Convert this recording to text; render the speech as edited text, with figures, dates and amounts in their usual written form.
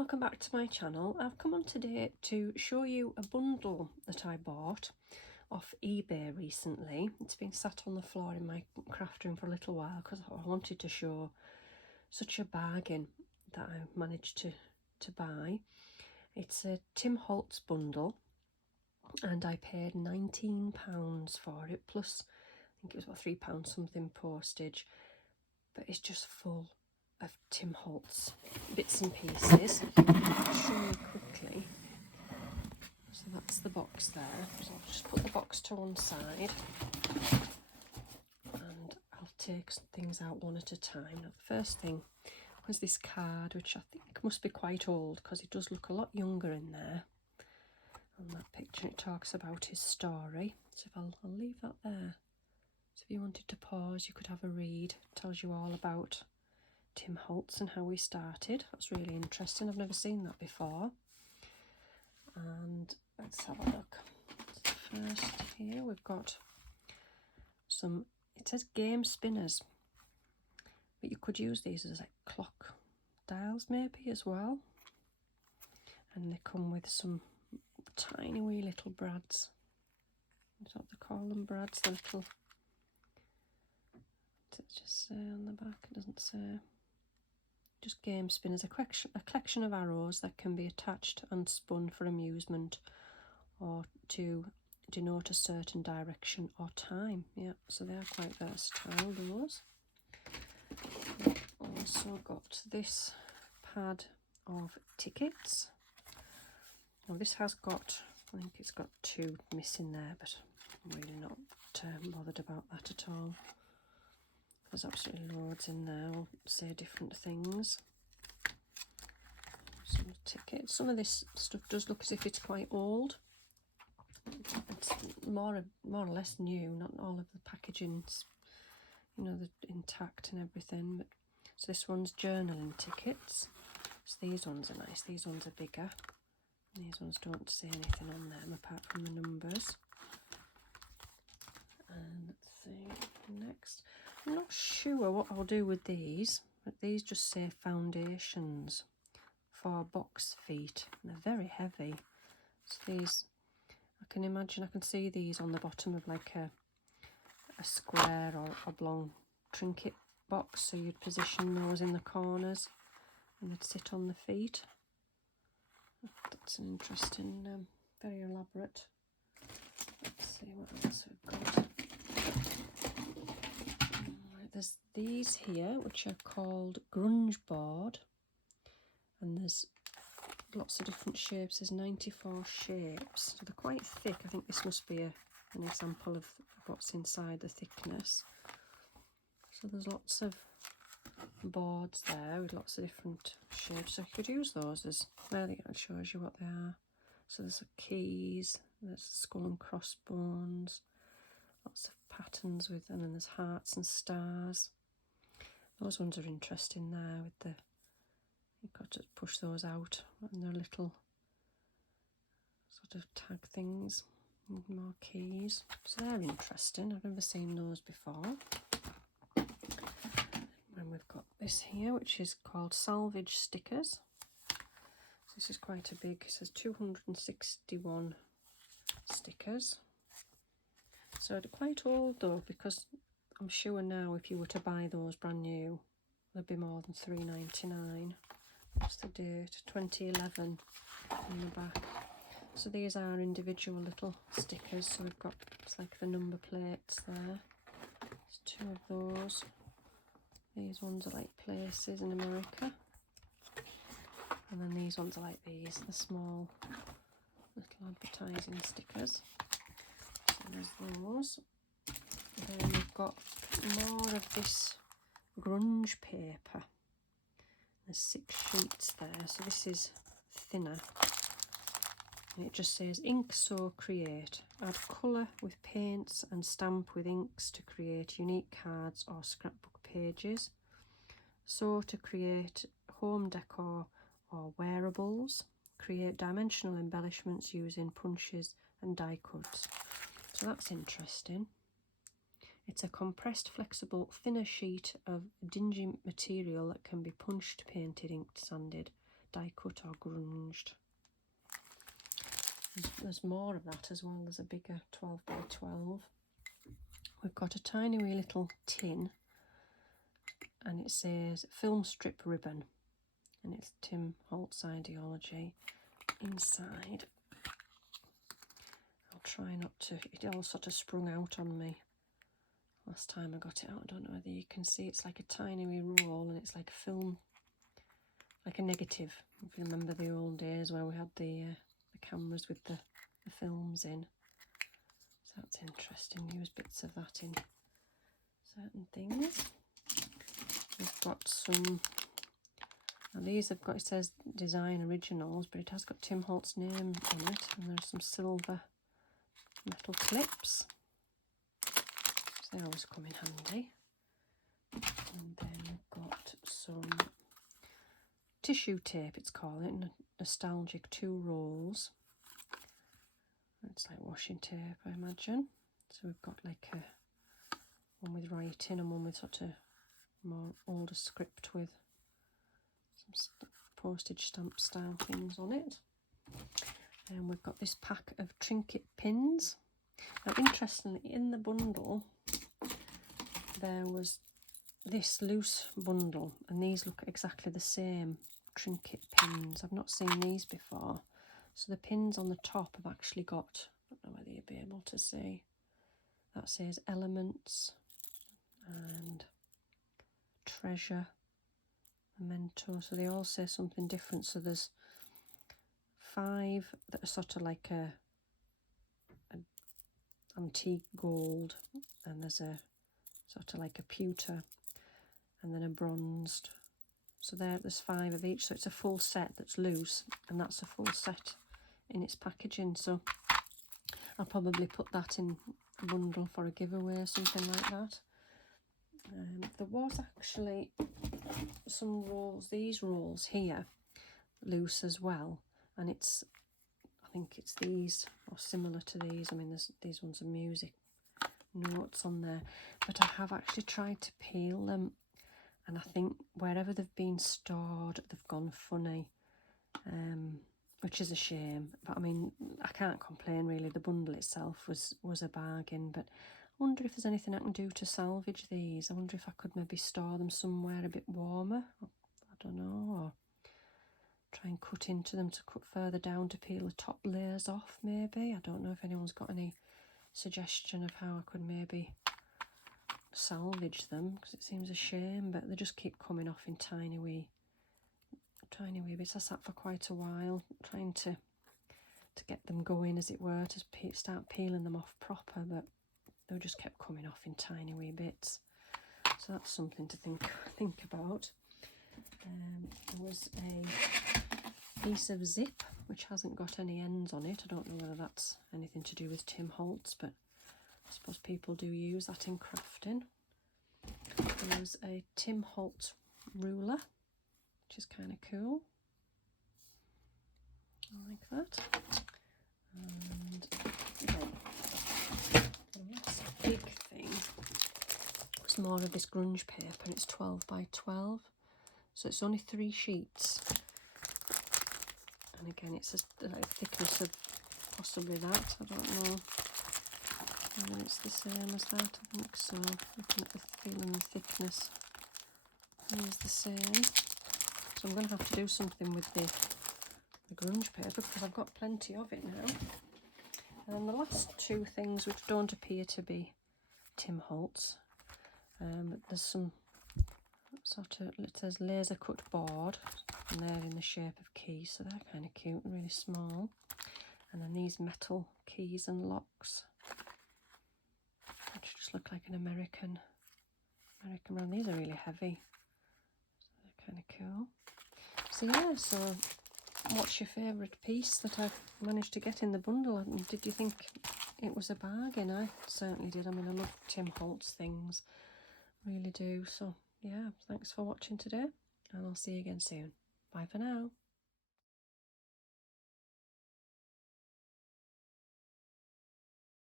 welcome back to my channel. I've come on today to show you a bundle that I bought off eBay recently. It's been sat on the floor in my craft room for a little while because I wanted to show such a bargain that I managed to buy. It's a Tim Holtz bundle and I paid £19 for it, plus I think it was about £3 something postage, but it's just full of Tim Holtz bits and pieces. I'll show you quickly. So that's the box there. So I'll just put the box to one side and I'll take things out one at a time. Now, the first thing was this card, which I think must be quite old because it does look a lot younger in there. On that picture it talks about his story. So if I'll leave that there. So if you wanted to pause, you could have a read. It tells you all about Tim Holtz and how we started. That's really interesting. I've never seen that before. And let's have a look. So first here we've got some, it says game spinners, but you could use these as like clock dials maybe as well. And they come with some tiny wee little brads. Is that what they call them, brads? The little, does it just say on the back? It doesn't say. Just game spinners, a collection of arrows that can be attached and spun for amusement or to denote a certain direction or time. Yeah, so they are quite versatile, those. We've also got this pad of tickets. Now this has got, I think it's got two missing there, but I'm really not bothered about that at all. There's absolutely loads in there, I'll say different things. Some tickets. Some of this stuff does look as if it's quite old. It's more or less new, not all of the packaging's, you know, the intact and everything. But so this one's journaling tickets. So these ones are nice, these ones are bigger. These ones don't say anything on them apart from the numbers. And let's see, next. I'm not sure what I'll do with these, but these just say foundations for box feet. And they're very heavy. So these, I can imagine, I can see these on the bottom of like a square or oblong trinket box. So you'd position those in the corners and they'd sit on the feet. That's an interesting, very elaborate. Let's see what else we've got. There's these here, which are called grunge board, and there's lots of different shapes. There's 94 shapes, so they're quite thick. I think this must be an example of what's inside the thickness. So there's lots of boards there with lots of different shapes, so you could use those as well. It shows you what they are. So there's keys, there's skull and crossbones, lots of patterns with, and then there's hearts and stars. Those ones are interesting there with the, you've got to push those out and they're little sort of tag things with more keys. So they're interesting. I've never seen those before. And we've got this here, which is called salvage stickers. So this is quite a big, it says 261 stickers. So they're quite old though, because I'm sure now if you were to buy those brand new, they'd be more than £3.99. What's the date? 2011 on the back. So these are individual little stickers. So we've got, it's like the number plates there. There's two of those. These ones are like places in America. And then these ones are like these, the small little advertising stickers. So there's those. And then we've got more of this grunge paper. There's 6 sheets there, so this is thinner. And it just says ink, sew, create. Add colour with paints and stamp with inks to create unique cards or scrapbook pages. Sew to create home decor or wearables. Create dimensional embellishments using punches and die cuts. So that's interesting. It's a compressed, flexible, thinner sheet of dingy material that can be punched, painted, inked, sanded die cut or grunged. There's more of that as well. There's a bigger 12 by 12. We've got a tiny wee little tin, and it says film strip ribbon, and it's Tim Holtz ideology. Inside, I'll try not to, it all sort of sprung out on me last time I got it out. I don't know whether you can see, it's like a tiny wee roll, and it's like a film, like a negative, if you remember the old days where we had the cameras with the films in. So that's interesting, use bits of that in certain things. We've got some, now these have got, it says design originals, but it has got Tim Holtz name on it, and there's some silver metal clips, so they always come in handy. And then we've got some tissue tape, it's called it, nostalgic 2 rolls. It's like washing tape, I imagine. So we've got like one with writing and one with sort of more older script with some postage stamp style things on it. And we've got this pack of trinket pins. Now interestingly, in the bundle there was this loose bundle, and these look exactly the same, trinket pins. I've not seen these before. So the pins on the top have actually got, I don't know whether you'll be able to see, that says elements and treasure, memento, so they all say something different. So there's 5 that are sort of like a antique gold, and there's a sort of like a pewter, and then a bronzed. So there's 5 of each, so it's a full set that's loose, and that's a full set in its packaging. So I'll probably put that in a bundle for a giveaway or something like that. There was actually some rolls, these rolls here, loose as well, and it's, I think it's these, or similar to these. I mean, these ones are music notes on there, but I have actually tried to peel them, and I think wherever they've been stored, they've gone funny, which is a shame. But I mean, I can't complain really. The bundle itself was a bargain, but I wonder if there's anything I can do to salvage these. I wonder if I could maybe store them somewhere a bit warmer. I don't know, or try and cut into them to cut further down to peel the top layers off maybe. I don't know if anyone's got any suggestion of how I could maybe salvage them, because it seems a shame, but they just keep coming off in tiny wee bits. I sat for quite a while trying to get them going, as it were, to start peeling them off proper, but they just kept coming off in tiny wee bits. So that's something to think about. There was a piece of zip which hasn't got any ends on it. I don't know whether that's anything to do with Tim Holtz, but I suppose people do use that in crafting. There's a Tim Holtz ruler, which is kind of cool. I like that. And the last big thing was more of this grunge paper, and it's 12 by 12. So it's only 3 sheets. And again, it's a like, thickness of possibly that, I don't know. And then it's the same as that, I think so. Looking at the feeling the thickness, it is the same. So I'm going to have to do something with the grunge paper, because I've got plenty of it now. And then the last 2 things, which don't appear to be Tim Holtz, but there's some sort of, it says laser cut board, and they're in the shape of keys, so they're kind of cute and really small. And then these metal keys and locks, which just look like an American brand. These are really heavy, so they're kind of cool. So yeah, so what's your favourite piece that I've managed to get in the bundle? And did you think it was a bargain? I certainly did. I mean, I love Tim Holtz things, really do. So yeah, thanks for watching today, and I'll see you again soon. Bye for now.